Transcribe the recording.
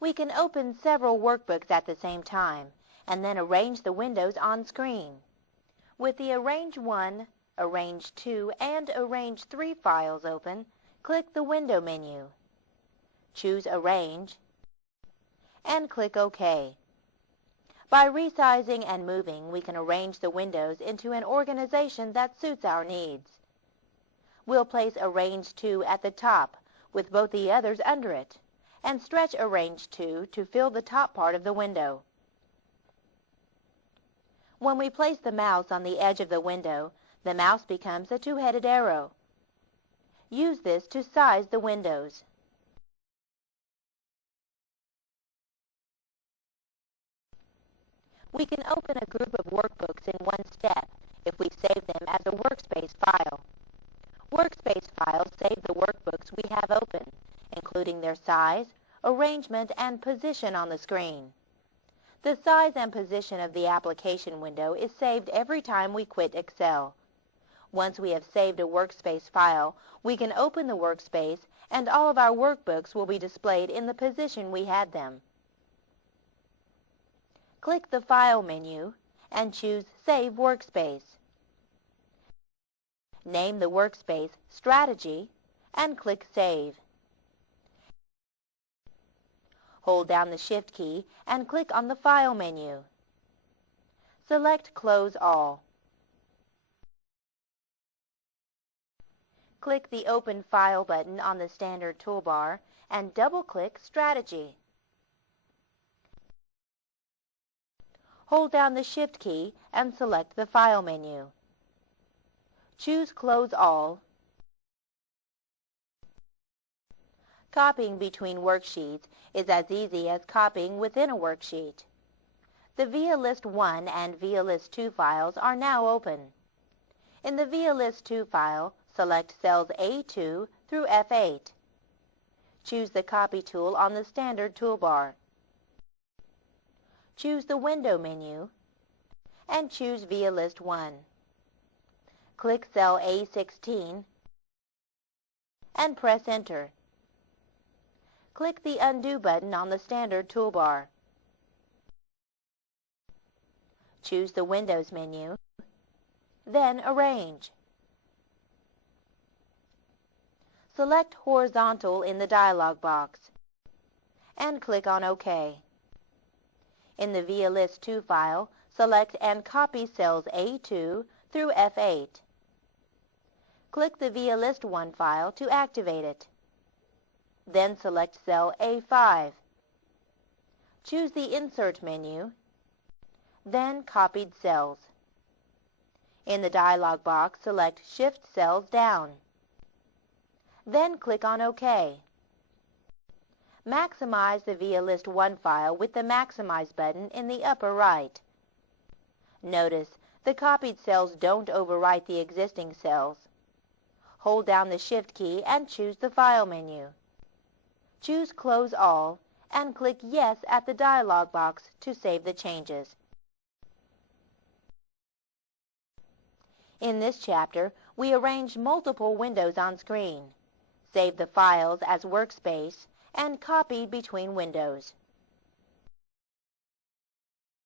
We can open several workbooks at the same time and then arrange the windows on screen. With the Arrange 1, Arrange 2, and Arrange 3 files open, click the Window menu. Choose Arrange and click OK. By resizing and moving, we can arrange the windows into an organization that suits our needs. We'll place Arrange 2 at the top with both the others under it, and stretch Arrange 2 to fill the top part of the window. When we place the mouse on the edge of the window, the mouse becomes a two-headed arrow. Use this to size the windows. We can open a group of workbooks in one step if we save them as a Workspace file. Workspace files save the workbooks we have open, including their size, arrangement, and position on the screen. The size and position of the application window is saved every time we quit Excel. Once we have saved a Workspace file, we can open the workspace and all of our workbooks will be displayed in the position we had them. Click the File menu and choose Save Workspace. Name the workspace Strategy and click Save. Hold down the Shift key and click on the File menu. Select Close All. Click the Open File button on the standard toolbar and double-click Strategy. Hold down the Shift key and select the File menu. Choose Close All. Copying between worksheets is as easy as copying within a worksheet. The ViaList 1 and ViaList 2 files are now open. In the ViaList 2 file, select cells A2 through F8. Choose the Copy tool on the standard toolbar. Choose the Window menu and choose ViaList 1. Click cell A16 and press Enter. Click the Undo button on the standard toolbar. Choose the Windows menu, then Arrange. Select Horizontal in the dialog box and click on OK. In the ViaList 2 file, select and copy cells A2 through F8. Click the ViaList 1 file to activate it. Then select cell A5. Choose the Insert menu, then Copied Cells. In the dialog box, select Shift Cells Down. Then click on OK. Maximize the ViaList 1 file with the Maximize button in the upper right. Notice the copied cells don't overwrite the existing cells. Hold down the Shift key and choose the File menu. Choose Close All and click Yes at the dialog box to save the changes. In this chapter, we arrange multiple windows on screen, save the files as Workspace, and copy between windows.